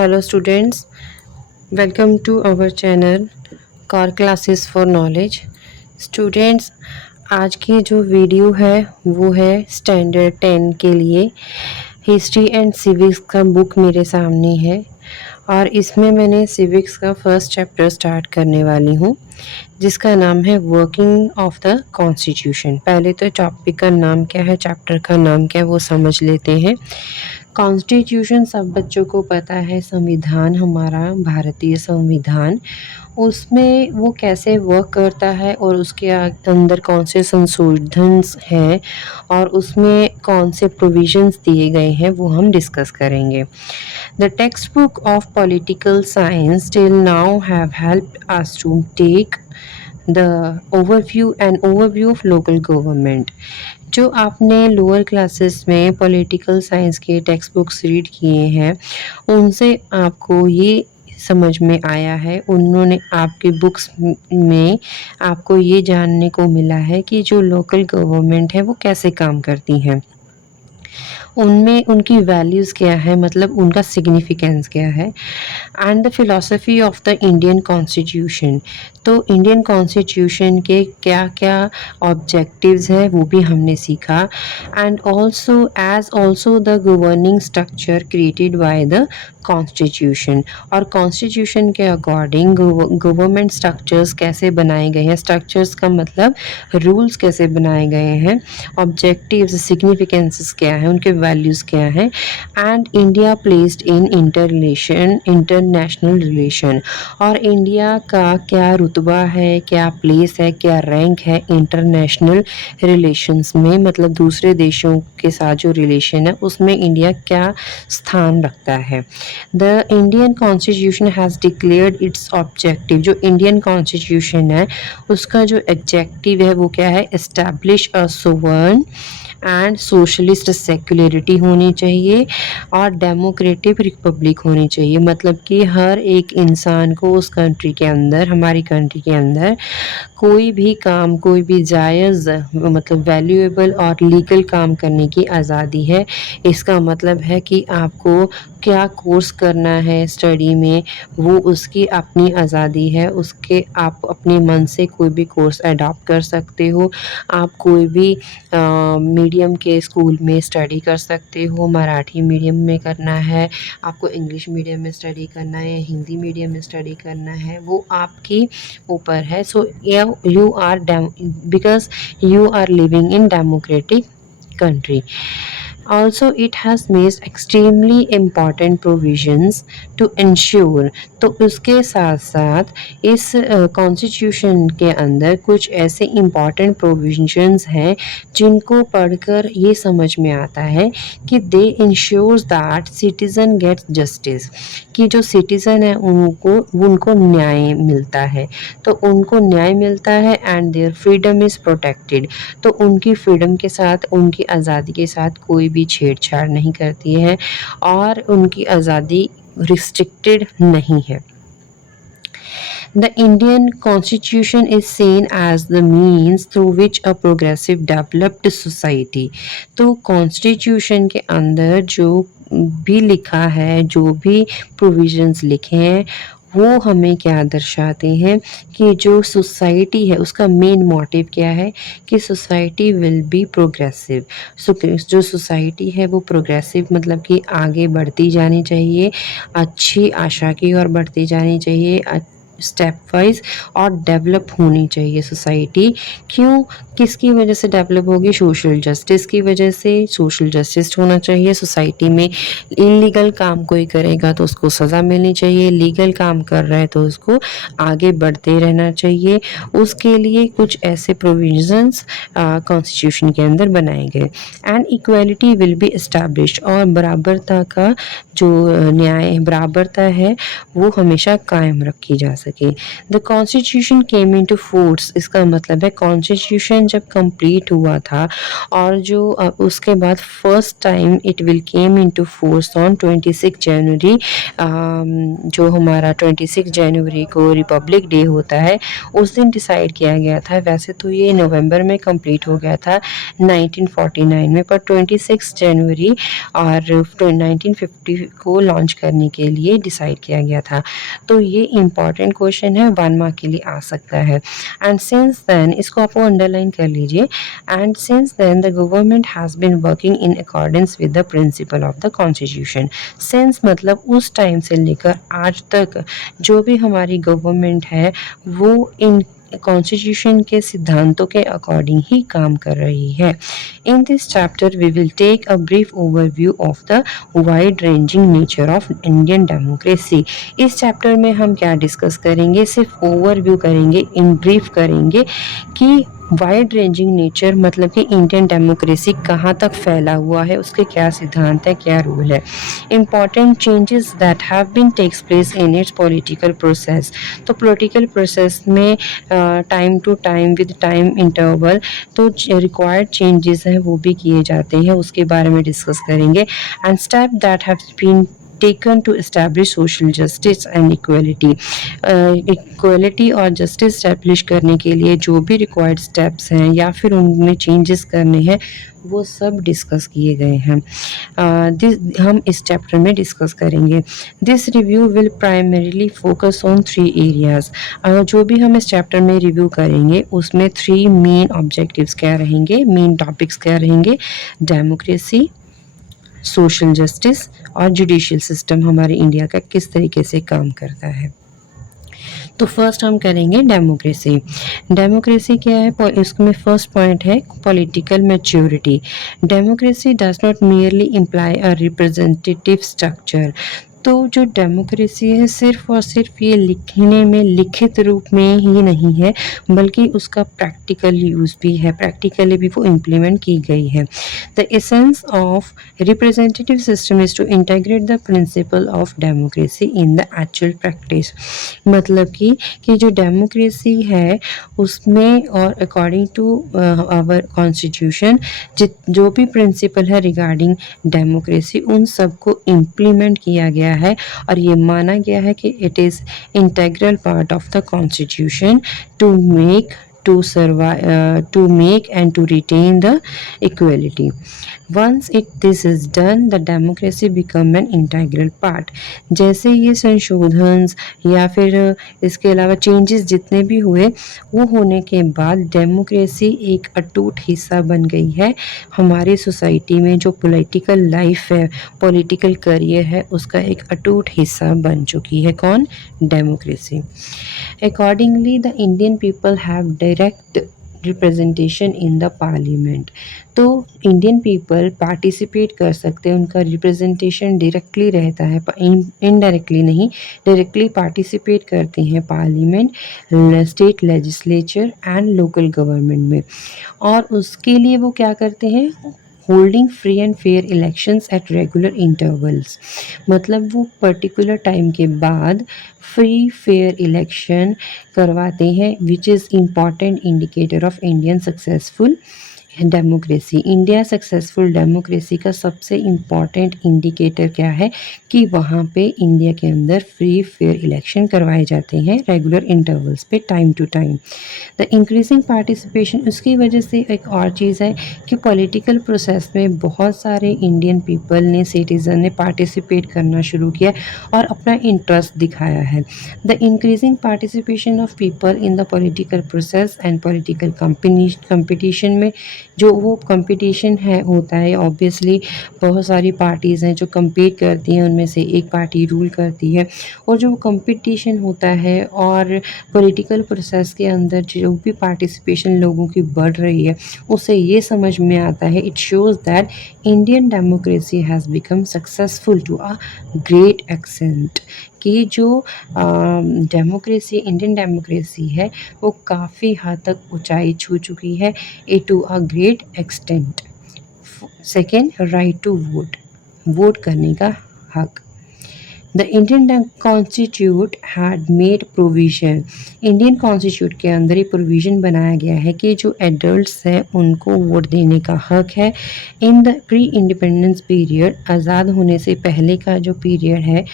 Hello students, welcome to our channel car classes for knowledge. Students, आज की जो video है वो है स्टैंडर्ड 10 के लिए। हिस्ट्री एंड सिविक्स का बुक मेरे सामने है और इसमें मैंने सिविक्स का फर्स्ट चैप्टर स्टार्ट करने वाली हूँ जिसका नाम है वर्किंग ऑफ द कॉन्स्टिट्यूशन। पहले तो टॉपिक का नाम क्या है, चैप्टर का नाम क्या है वो समझ लेते हैं। कॉन्स्टिट्यूशन सब बच्चों को पता है, संविधान हमारा भारतीय संविधान, उसमें वो कैसे वर्क करता है और उसके अंदर कौन से संशोधन हैं और उसमें कौन से प्रोविजंस दिए गए हैं वो हम डिस्कस करेंगे। The text book of political science till now have helped us to take the overview of local government. जो आपने लोअर क्लासेस में पॉलिटिकल साइंस के टेक्स्ट बुक्स रीड किए हैं उनसे आपको ये समझ में आया है, उन्होंने आपकी बुक्स में आपको ये जानने को मिला है कि जो लोकल गवर्नमेंट है वो कैसे काम करती हैं, उनमें उनकी वैल्यूज़ क्या है, मतलब उनका सिग्निफिकेंस क्या है। And the philosophy of the Indian constitution, तो इंडियन कॉन्स्टिट्यूशन के क्या क्या ऑब्जेक्टिव्स है वो भी हमने सीखा। And also the governing structure created by the constitution, और कॉन्स्टिट्यूशन के अकॉर्डिंग गवर्नमेंट स्ट्रक्चर्स कैसे बनाए गए हैं, स्ट्रक्चर्स का मतलब रूल्स कैसे बनाए गए हैं, ऑब्जेक्टिव्स सिग्निफिकेंसेस क्या है, उनके वैल्यूज़ क्या है। And India placed in international relation, और इंडिया का क्या रुतबा है, क्या प्लेस है, क्या रैंक है इंटरनेशनल रिलेशंस में, मतलब दूसरे देशों के साथ जो रिलेशन है उसमें इंडिया क्या स्थान रखता है। The Indian constitution has declared it's objective, जो इंडियन कॉन्स्टिट्यूशन है उसका जो एग्जेक्टिव है वो क्या है, establish a sovereign and socialist secularity होनी चाहिए और डेमोक्रेटिक रिपब्लिक होनी चाहिए। मतलब कि हर एक इंसान को उस कंट्री के अंदर, हमारी कंट्री के अंदर कोई भी काम, कोई भी जायज़ मतलब वैल्यूएबल और लीगल काम करने की आज़ादी है। इसका मतलब है कि आपको क्या कोर्स करना है स्टडी में वो उसकी अपनी आज़ादी है, उसके आप अपने मन से कोई भी कोर्स अडॉप्ट कर सकते हो। आप कोई भी मीडियम के स्कूल में स्टडी कर सकते हो, मराठी मीडियम में करना है, आपको इंग्लिश मीडियम में स्टडी करना है, हिंदी मीडियम में स्टडी करना है, वो आपके ऊपर है। So you are because you are living in democratic country. Also, it has made extremely important provisions to ensure, तो उसके साथ साथ इस कॉन्स्टिट्यूशन के अंदर कुछ ऐसे इम्पॉर्टेंट प्रोविजंस हैं जिनको पढ़कर ये समझ में आता है कि they insures that citizen gets justice, कि जो सिटीज़न है उनको न्याय मिलता है, तो उनको न्याय मिलता है and their freedom is protected, तो उनकी फ्रीडम के साथ, उनकी आज़ादी के साथ कोई भी छेड़छाड़ नहीं करती है और उनकी आज़ादी रिस्ट्रिक्टेड नहीं है। The Indian Constitution is seen as the means through which a progressive developed society, तो कॉन्स्टिट्यूशन के अंदर जो भी लिखा है, जो भी प्रोविजंस लिखे हैं वो हमें क्या दर्शाते हैं कि जो सोसाइटी है उसका मेन मोटिव क्या है कि सोसाइटी विल बी प्रोग्रेसिव। जो सोसाइटी है वो प्रोग्रेसिव मतलब कि आगे बढ़ती जानी चाहिए, अच्छी आशा की ओर बढ़ती जानी चाहिए, स्टेप वाइज, और डेवलप होनी चाहिए सोसाइटी। क्यों, किसकी वजह से डेवलप होगी, सोशल जस्टिस की वजह से। सोशल जस्टिस होना चाहिए सोसाइटी में। इलीगल काम कोई करेगा तो उसको सज़ा मिलनी चाहिए, लीगल काम कर रहा है तो उसको आगे बढ़ते रहना चाहिए। उसके लिए कुछ ऐसे प्रोविजंस कॉन्स्टिट्यूशन के अंदर बनाए गए। And equality will be established, और बराबरता का जो न्याय बराबरता है वो हमेशा कायम रखी जा सके। सके। The constitution came into force, इसका मतलब है कॉन्स्टिट्यूशन जब कंप्लीट हुआ था और जो उसके बाद first time it will came into force on 26 जनवरी, जो हमारा 26 जनवरी को रिपब्लिक डे होता है उस दिन डिसाइड किया गया था। वैसे तो ये नवंबर में कंप्लीट हो गया था 1949 में, पर 26 जनवरी और 1950 को लॉन्च करने के लिए डिसाइड किया गया था। तो ये इम्पॉर्टेंट क्वेश्चन है, 1 मार्क के लिए आ सकता है। एंड सिंस देन, इसको आप अंडरलाइन कर लीजिए, and since then the government has been working in accordance with the principle of the constitution. Since मतलब उस टाइम से लेकर आज तक जो भी हमारी गवर्नमेंट है वो इन कॉन्स्टिट्यूशन के सिद्धांतों के अकॉर्डिंग ही काम कर रही है। In this chapter we will take a brief overview of the wide ranging nature of Indian democracy. इस चैप्टर में हम क्या डिस्कस करेंगे, सिर्फ ओवरव्यू करेंगे, इन ब्रीफ करेंगे कि वाइड रेंजिंग नेचर मतलब कि इंडियन डेमोक्रेसी कहाँ तक फैला हुआ है, उसके क्या सिद्धांत है, क्या रूल है। Important changes that have been takes place in its political process. तो पॉलिटिकल प्रोसेस में time to time with time interval तो रिक्वायर्ड चेंजेस हैं वो भी किए जाते हैं, उसके बारे में डिस्कस करेंगे। And step that have been taken to establish social justice and equality। Equality और जस्टिस स्टैब्लिश करने के लिए जो भी रिक्वायर्ड स्टेप्स हैं या फिर उनमें चेंजेस करने हैं वो सब डिस्कस किए गए हैं। हम इस चैप्टर में डिस्कस करेंगे। This review will primarily focus on 3 areas. जो भी हम इस चैप्टर में रिव्यू करेंगे उसमें 3 मेन ऑब्जेक्टिव्स क्या रहेंगे, मेन टॉपिक्स क्या रहेंगे, डेमोक्रेसी, सोशल जस्टिस और जुडिशियल सिस्टम हमारे इंडिया का किस तरीके से काम करता है। तो फर्स्ट हम करेंगे डेमोक्रेसी। डेमोक्रेसी क्या है, इसमें फर्स्ट पॉइंट है political maturity. Democracy does not merely imply a representative structure. तो जो डेमोक्रेसी है सिर्फ और सिर्फ ये लिखने में, लिखित रूप में ही नहीं है बल्कि उसका प्रैक्टिकल यूज़ भी है, प्रैक्टिकली भी वो इम्प्लीमेंट की गई है। The essence of representative system is to integrate the principle of democracy in the actual practice. मतलब कि जो डेमोक्रेसी है उसमें और अकॉर्डिंग टू आवर कॉन्स्टिट्यूशन जो भी प्रिंसिपल है रिगार्डिंग डेमोक्रेसी उन सबको इम्प्लीमेंट किया गया है और ये माना गया है कि it is integral part of the constitution to make to make and to retain the equality. Once this is done, the democracy become an integral part। जैसे ये संशोधन या फिर इसके अलावा चेंजेस जितने भी हुए वो होने के बाद डेमोक्रेसी एक अटूट हिस्सा बन गई है हमारी सोसाइटी में। जो पॉलिटिकल लाइफ है, पॉलिटिकल करियर है, उसका एक अटूट हिस्सा बन चुकी है। कौन? Democracy. Accordingly, the Indian people have direct representation in the parliament. तो इंडियन पीपल पार्टिसिपेट कर सकते हैं, उनका रिप्रेजेंटेशन डायरेक्टली रहता है, इनडायरेक्टली नहीं, डायरेक्टली पार्टिसिपेट करते हैं parliament, state legislature and local government में। और उसके लिए वो क्या करते हैं, holding free and fair elections at regular intervals. मतलब वो पर्टिकुलर टाइम के बाद फ्री फेयर इलेक्शन करवाते हैं, which is important indicator of Indian successful democracy. India successful democracy का सबसे इम्पॉर्टेंट इंडिकेटर क्या है कि वहाँ पे इंडिया के अंदर फ्री फेयर इलेक्शन करवाए जाते हैं रेगुलर इंटरवल्स पे, time to time. The increasing participation, उसकी वजह से एक और चीज़ है कि पॉलिटिकल प्रोसेस में बहुत सारे इंडियन पीपल ने, सिटीज़न ने पार्टिसिपेट करना शुरू किया और अपना इंटरेस्ट दिखाया है। The increasing participation of people in the political process and political competition में, जो वो कंपटीशन है होता है, ऑब्वियसली बहुत सारी पार्टीज़ हैं जो compete करती हैं, उनमें से एक पार्टी रूल करती है, और जो कंपटीशन होता है और पॉलिटिकल प्रोसेस के अंदर जो भी पार्टिसिपेशन लोगों की बढ़ रही है उससे ये समझ में आता है, it shows that Indian democracy has become successful to a great extent. कि जो डेमोक्रेसी, इंडियन डेमोक्रेसी है वो काफ़ी हद तक ऊंचाई छू चुकी है, to a great extent. Second, right to vote, vote करने का हक। The Indian constitute had made provision, Indian constitute के अंदर ये प्रोविजन बनाया गया है कि जो एडल्ट्स हैं उनको वोट देने का हक है। In the pre independence period, आज़ाद होने से पहले का जो पीरियड है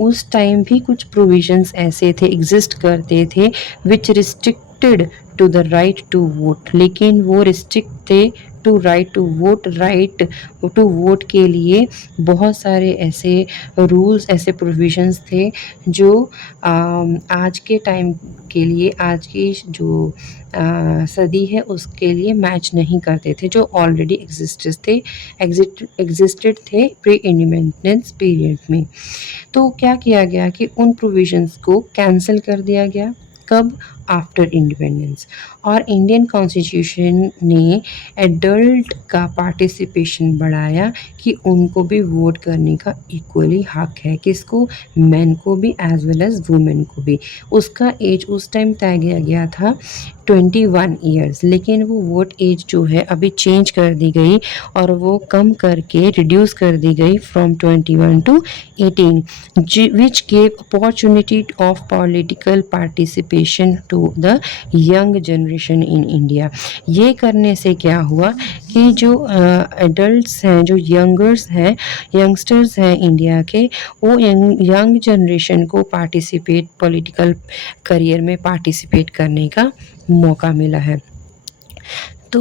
उस टाइम भी कुछ प्रोविजंस ऐसे थे, एग्जिस्ट करते थे, which restricted to the right to vote, लेकिन वो रिस्ट्रिक्ट थे to right to vote, right to vote के लिए बहुत सारे ऐसे रूल्स, ऐसे प्रोविजंस थे जो आज के टाइम के लिए, आज की जो सदी है उसके लिए मैच नहीं करते थे, जो ऑलरेडी एग्जिस्टेड थे प्री इंडिपेंडेंस पीरियड में। तो क्या किया गया कि उन प्रोविजंस को कैंसिल कर दिया गया। कब? After independence. और इंडियन कॉन्स्टिट्यूशन ने एडल्ट का पार्टिसिपेशन बढ़ाया कि उनको भी वोट करने का इक्वली हक है। किसको? मेन को भी एज वेल एज वुमेन को भी। उसका एज उस टाइम तय किया गया था 21 ईयर्स, लेकिन वो वोट एज जो है अभी चेंज कर दी गई और वो कम करके रिड्यूस कर दी गई from 21 to 18, which gave opportunity of political participation to the young generation in India. ये करने से क्या हुआ कि जो एडल्ट्स हैं, जो यंगस्टर्स हैं इंडिया के, वो यंग जनरेशन को पॉलिटिकल करियर में पार्टिसिपेट करने का मौका मिला है। तो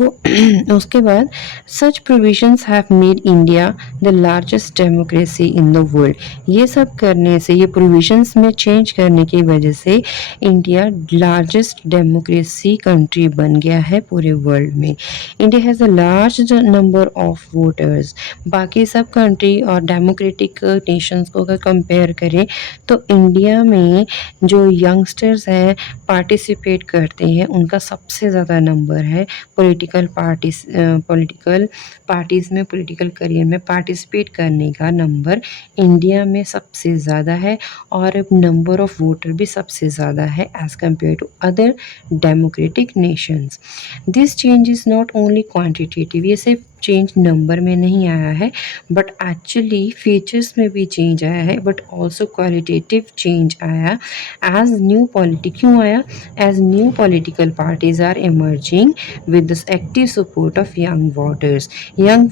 उसके बाद such provisions have made India the largest democracy in the world. ये सब करने से, ये प्रोविजंस में चेंज करने की वजह से इंडिया लार्जेस्ट डेमोक्रेसी कंट्री बन गया है पूरे वर्ल्ड में। India has a large number of voters. बाकी सब कंट्री और डेमोक्रेटिक नेशंस को अगर कंपेयर करें तो इंडिया में जो यंगस्टर्स हैं पार्टिसिपेट करते हैं उनका सबसे ज़्यादा नंबर है। पॉलिटिकल पार्टीज़ में, पॉलिटिकल करियर में पार्टिसिपेट करने का नंबर इंडिया में सबसे ज़्यादा है और नंबर ऑफ वोटर भी सबसे ज़्यादा है as compare to other democratic nations. This change is not only quantitative, ये सिर्फ चेंज नंबर में नहीं आया है बट एक्चुअली फीचर्स में भी चेंज आया है, बट ऑल्सो क्वालिटेटिव चेंज आया। क्यों आया? As new political parties are emerging with the active support of young voters. Young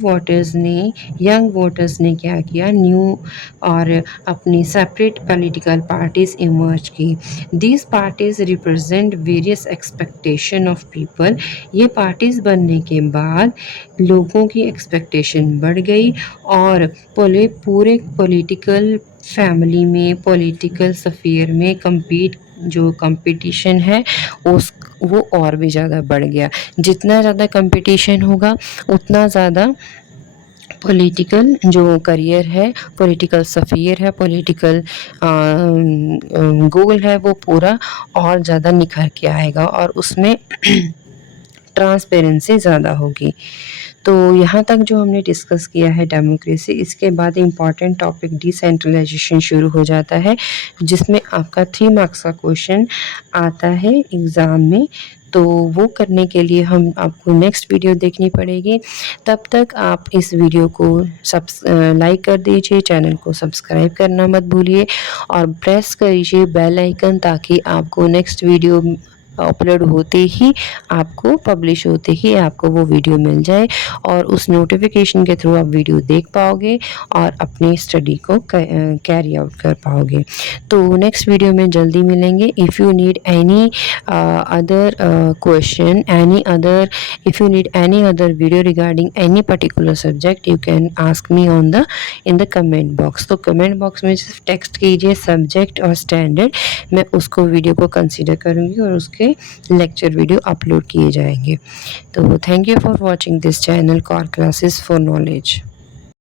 voters ने क्या किया? न्यू और अपनी सेपरेट पॉलिटिकल पार्टीज इमर्ज की। These parties represent various expectation of people. ये पार्टीज बनने के बाद लोगों की एक्सपेक्टेशन बढ़ गई और पूरे पॉलिटिकल फैमिली में, पॉलिटिकल स्फीयर में कंपटीशन है वो और भी ज़्यादा बढ़ गया। जितना ज़्यादा कंपटीशन होगा उतना ज़्यादा पॉलिटिकल जो करियर है, पॉलिटिकल स्फीयर है, पॉलिटिकल गोल है, वो पूरा और ज़्यादा निखर के आएगा और उसमें ट्रांसपेरेंसी ज़्यादा होगी। तो यहाँ तक जो हमने डिस्कस किया है डेमोक्रेसी, इसके बाद इम्पॉर्टेंट टॉपिक डिसेंट्रलाइजेशन शुरू हो जाता है जिसमें आपका 3 मार्क्स का क्वेश्चन आता है एग्ज़ाम में। तो वो करने के लिए हम आपको नेक्स्ट वीडियो देखनी पड़ेगी। तब तक आप इस वीडियो को लाइक कर दीजिए, चैनल को सब्सक्राइब करना मत भूलिए और प्रेस करिए बेल आइकन ताकि आपको नेक्स्ट वीडियो अपलोड होते ही, आपको पब्लिश होते ही आपको वो वीडियो मिल जाए और उस नोटिफिकेशन के थ्रू आप वीडियो देख पाओगे और अपनी स्टडी को कैरी आउट कर पाओगे। तो नेक्स्ट वीडियो में जल्दी मिलेंगे। If you need any other question, if you need any other video regarding any particular subject, you can ask me in the comment box। तो कमेंट बॉक्स में सिर्फ टेक्स्ट कीजिए सब्जेक्ट और स्टैंडर्ड, मैं उसको वीडियो को कंसीडर करूँगी और उसके लेक्चर वीडियो अपलोड किए जाएंगे। तो thank you for watching this channel core classes for knowledge।